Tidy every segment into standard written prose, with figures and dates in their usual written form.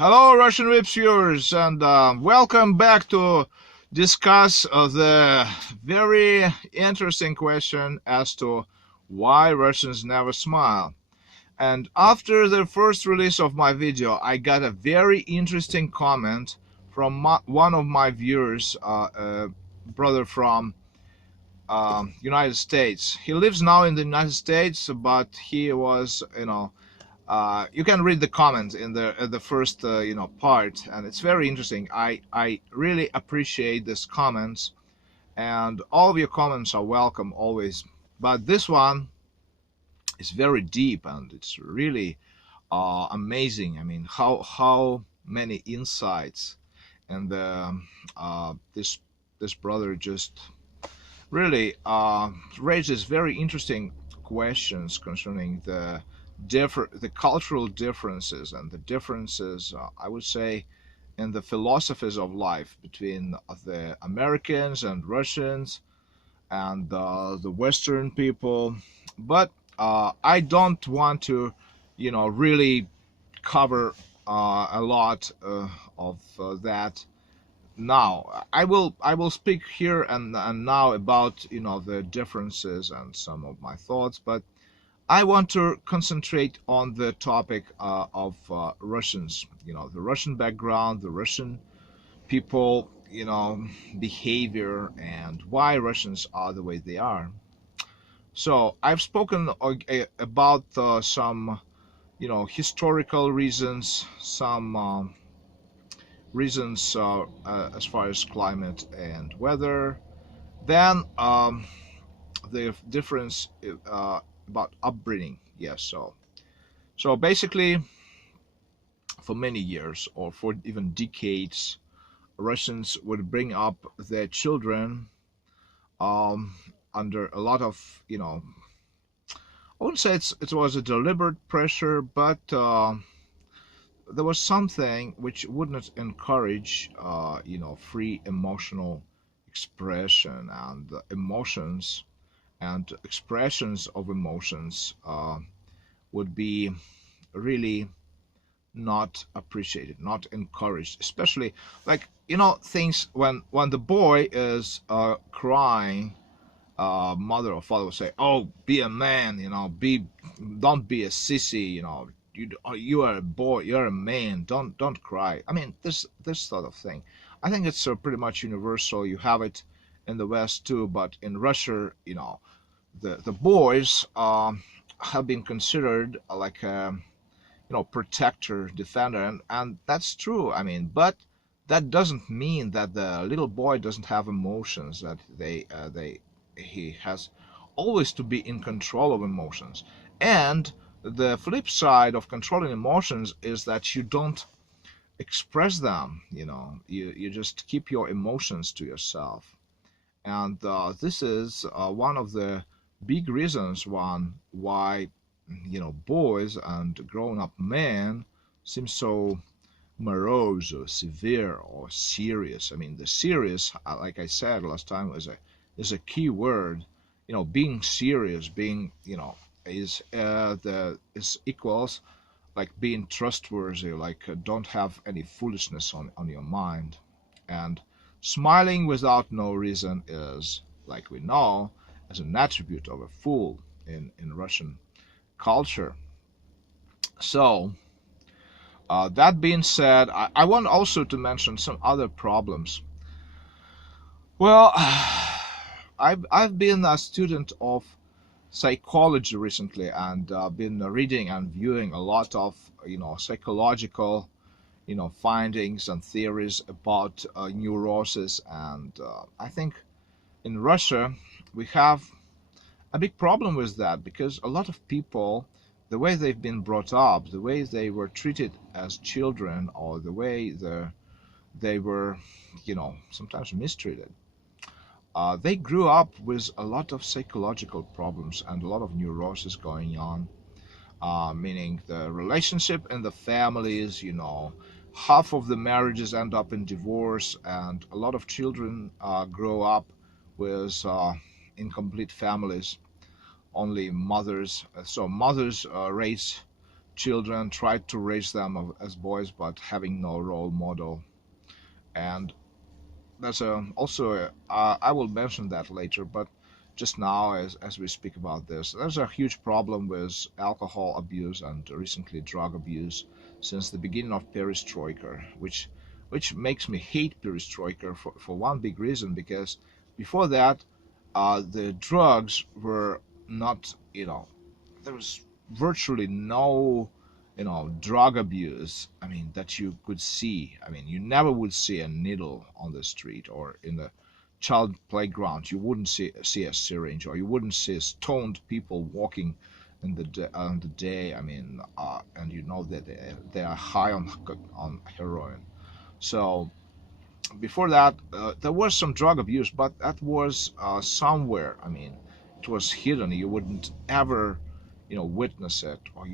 Hello, Russian Whips viewers, and welcome back to discuss the very interesting question as to why Russians never smile. And after the first release of my video, I got a very interesting comment from one of my viewers, a brother from United States. He lives now in the United States, but he was, you can read the comments in the first part, and it's very interesting. I really appreciate these comments, and all of your comments are welcome always, but this one is very deep and it's really amazing. I mean, how many insights, and this brother just really raises very interesting questions concerning the cultural differences and the differences, I would say, in the philosophies of life between the Americans and Russians and the Western people. But I don't want to, really cover a lot of that now. I will speak here and now about the differences and some of my thoughts, but I want to concentrate on the topic of Russians, the Russian background, the Russian people, behavior, and why Russians are the way they are. So I've spoken about some, historical reasons, some reasons as far as climate and weather. Then the difference about upbringing. Yes, so basically, for many years or for even decades, Russians would bring up their children um, under a lot of, I wouldn't say it was a deliberate pressure, but there was something which would not encourage, free emotional expression, and emotions and expressions of emotions would be really not appreciated, not encouraged, especially like things when the boy is crying. Mother or father will say, "Oh, be a man, don't be a sissy, you are a boy, you're a man, don't cry." I mean, this sort of thing. I think it's pretty much universal. You have it in the West too, but in Russia, the boys have been considered like a protector, defender, and that's true. I mean, but that doesn't mean that the little boy doesn't have emotions, that he has always to be in control of emotions. And the flip side of controlling emotions is that you don't express them. You just keep your emotions to yourself. And this is one of the big reasons why boys and grown-up men seem so morose or severe or serious. I mean, the serious, like I said last time, is a key word. Being serious, being is equals like being trustworthy, like don't have any foolishness on your mind. And smiling without no reason is, like we know, as an attribute of a fool in Russian culture. So that being said, I want also to mention some other problems. Well, I've been a student of psychology recently, and been reading and viewing a lot of psychological findings and theories about neurosis. And I think in Russia we have a big problem with that, because a lot of people, the way they've been brought up, the way they were treated as children, or the way they were sometimes mistreated, they grew up with a lot of psychological problems and a lot of neurosis going on, meaning the relationship in the families, half of the marriages end up in divorce, and a lot of children grow up with incomplete families, only mothers. So mothers raise children, tried to raise them as boys, but having no role model. And there's I will mention that later, but just now, as we speak about this, there's a huge problem with alcohol abuse and recently drug abuse since the beginning of perestroika, which makes me hate perestroika for one big reason, because before that, the drugs were not, there was virtually no, drug abuse. I mean, that you could see. I mean, you never would see a needle on the street or in the child playground. You wouldn't see a syringe, or you wouldn't see stoned people walking in on the day. I mean, and you know that they are high on heroin. So before that, there was some drug abuse, but that was somewhere. I mean, it was hidden. You wouldn't ever, witness it, or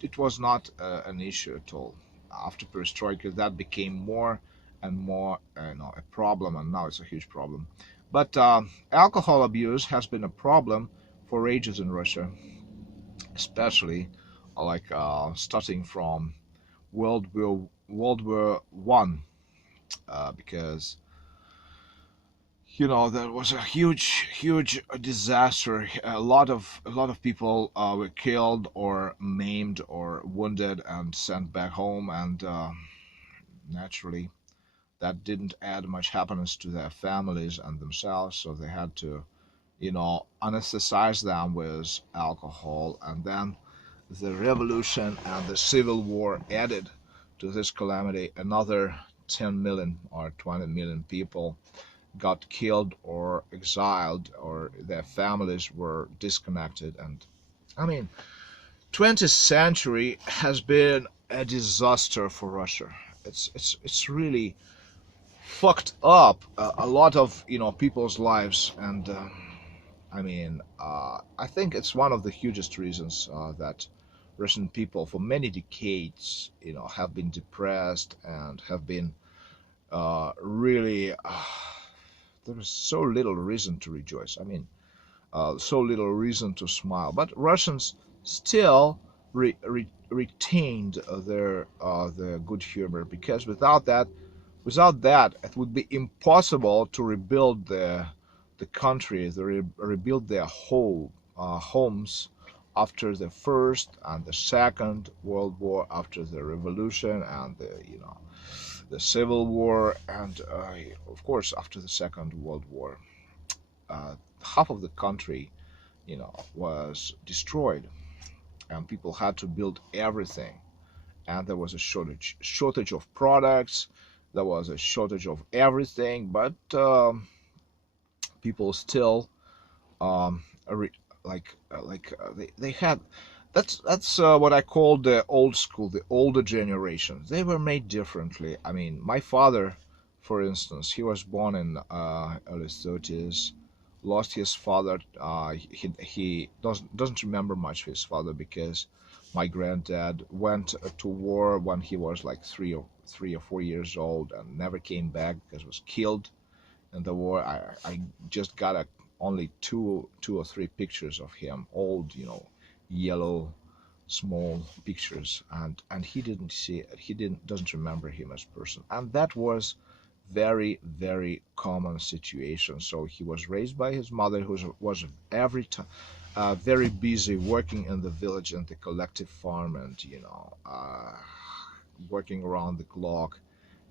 it was not an issue at all. After perestroika, that became more and more, a problem, and now it's a huge problem. But alcohol abuse has been a problem for ages in Russia, especially like starting from World War I, because there was a huge disaster. A lot of people were killed or maimed or wounded and sent back home, and naturally that didn't add much happiness to their families and themselves, so they had to anesthetize them with alcohol. And then the revolution and the civil war added to this calamity. Another 10 million or 20 million people got killed or exiled, or their families were disconnected. And I mean, 20th century has been a disaster for Russia. It's really fucked up a lot of people's lives. And I mean, I think it's one of the hugest reasons that Russian people for many decades have been depressed and have been really there is so little reason to rejoice. I mean, so little reason to smile. But Russians still retained their good humor, because without that, it would be impossible to rebuild the country, rebuild their whole homes after the First and the Second World War, after the Revolution and the Civil War, and of course after the Second World War. Half of the country, was destroyed, and people had to build everything, and there was a shortage of products. There was a shortage of everything, but people still they had. That's what I call the old school, the older generation. They were made differently. I mean, my father, for instance, he was born in early 30s, lost his father. He doesn't remember much of his father, because my granddad went to war when he was like 3 or 4 years old and never came back because was killed in the war. I just got only two or three pictures of him, old, yellow, small pictures, and he didn't see it. He doesn't remember him as person, and that was very, very common situation. So he was raised by his mother, who was every time very busy working in the village and the collective farm, and working around the clock,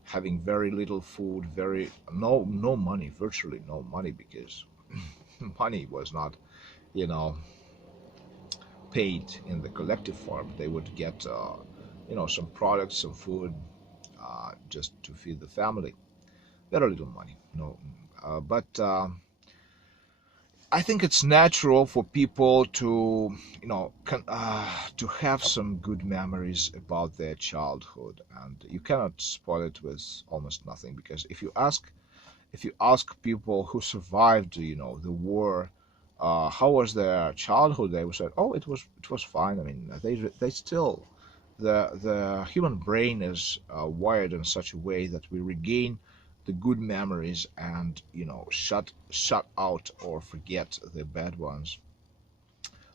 having very little food, very no money, virtually no money, because money was not you know paid in the collective farm. They would get some products, some food, just to feed the family. Very little money, no. But I think it's natural for people to, to have some good memories about their childhood, and you cannot spoil it with almost nothing. Because if you ask people who survived, the war, how was their childhood, they would say, "Oh, it was fine." I mean, they still, the human brain is wired in such a way that we regain the good memories and shut out or forget the bad ones.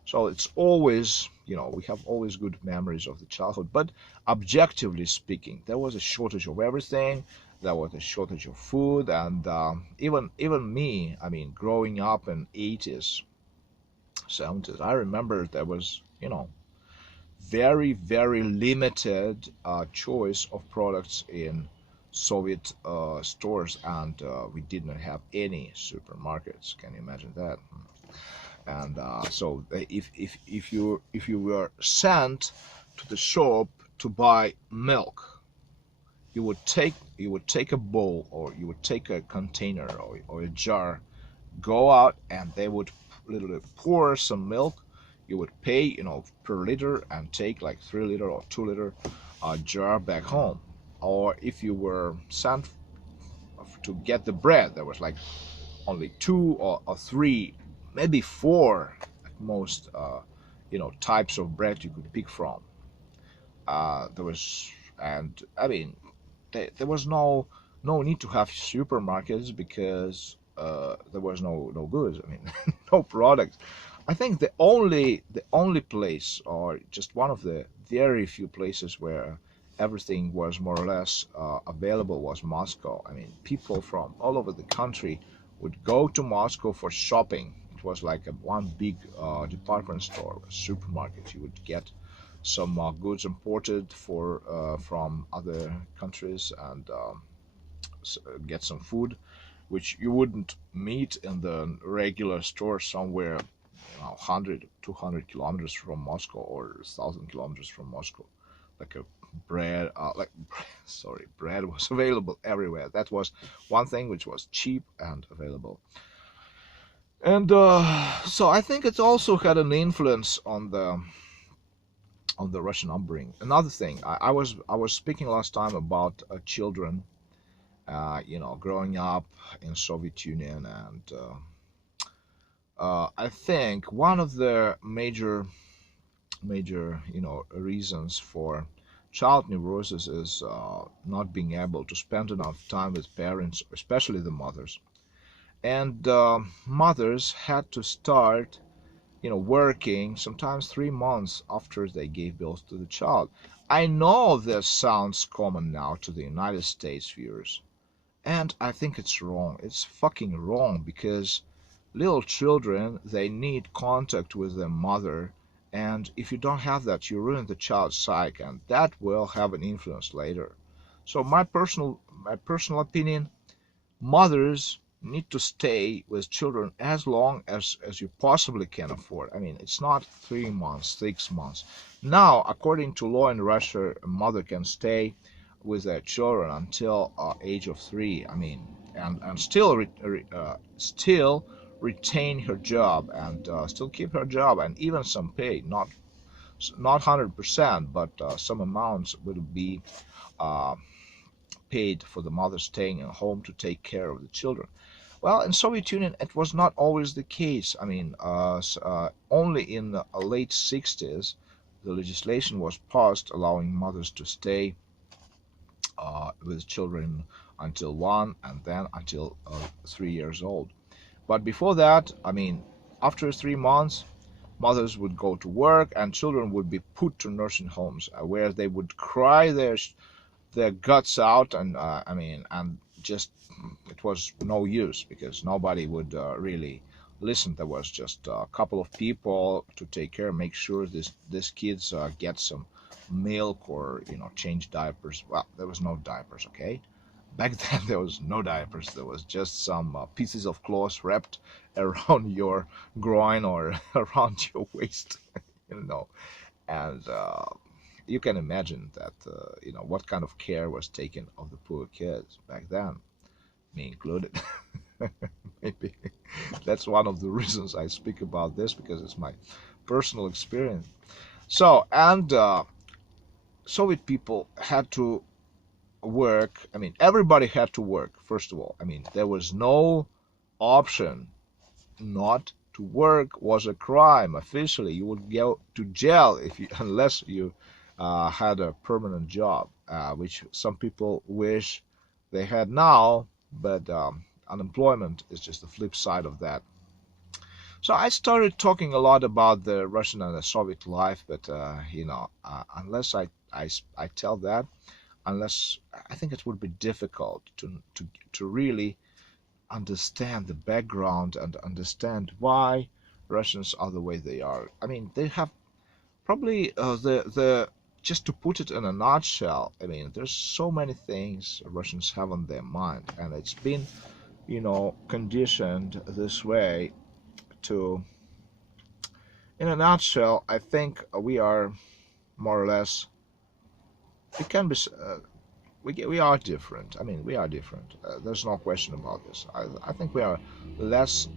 So it's always, we have always good memories of the childhood. But objectively speaking, there was a shortage of everything. There was a shortage of food, and even me, I mean, growing up in 80s, 70s, I remember there was, very, very limited choice of products in Soviet stores, and we did not have any supermarkets. Can you imagine that? And so if you were sent to the shop to buy milk, you would take a bowl, or you would take a container, or a jar, go out, and they would literally pour some milk. You would pay, per liter, and take like 3 liter or 2 liter jar back home. Or if you were sent to get the bread, there was like only two or three, maybe four at most, types of bread you could pick from. There was, and I mean, there was no need to have supermarkets, because there was no goods. I mean, no products. I think the only place, or just one of the very few places where everything was more or less available, was Moscow. I mean, people from all over the country would go to Moscow for shopping. It was like one big department store, supermarket. You would get some goods imported from other countries, and get some food, which you wouldn't meet in the regular store somewhere, 100, 200 kilometers from Moscow, or 1,000 kilometers from Moscow. Like a bread, sorry, bread was available everywhere. That was one thing which was cheap and available. And so I think it also had an influence on the Russian upbringing. Another thing, I was speaking last time about children, growing up in Soviet Union, and I think one of the major reasons for child neurosis is not being able to spend enough time with parents, especially the mothers. And mothers had to start working sometimes 3 months after they gave birth to the child. I know this sounds common now to the United States viewers, and I think it's wrong. It's fucking wrong, because little children, they need contact with their mother, and if you don't have that, you ruin the child's psyche, and that will have an influence later. So my personal opinion, mothers need to stay with children as long as you possibly can afford. I mean, it's not 3 months, 6 months. Now, according to law in Russia, a mother can stay with their children until age of 3. I mean, and still retain her job, and still keep her job, and even some pay, not 100%, but some amounts will be uh, paid for the mother staying at home to take care of the children. Well, in Soviet Union, it was not always the case. I mean, only in the late 60s, the legislation was passed allowing mothers to stay with children until 1, and then until 3 years old. But before that, I mean, after 3 months, mothers would go to work, and children would be put to nursing homes, where they would cry their guts out, and I mean, and just it was no use, because nobody would really listen. There was just a couple of people to take care, make sure this kids get some milk, or change diapers. Well, there was no diapers, okay. Back then there was no diapers. There was just some pieces of cloth wrapped around your groin, or around your waist, you know. And you can imagine that what kind of care was taken of the poor kids back then, me included. Maybe that's one of the reasons I speak about this, because it's my personal experience. So, and Soviet people had to work. I mean, everybody had to work, first of all. I mean, there was no option. Not to work was a crime. Officially, you would go to jail if you unless you had a permanent job, which some people wish they had now. But unemployment is just the flip side of that. So I started talking a lot about the Russian and the Soviet life, but unless I tell that, unless I think it would be difficult to really understand the background and understand why Russians are the way they are. I mean, they have probably the just to put it in a nutshell. I mean, there's so many things Russians have on their mind, and it's been conditioned this way to. In a nutshell, I think we are more or less. It can be. We are different. I mean, we are different. There's no question about this. I think we are less.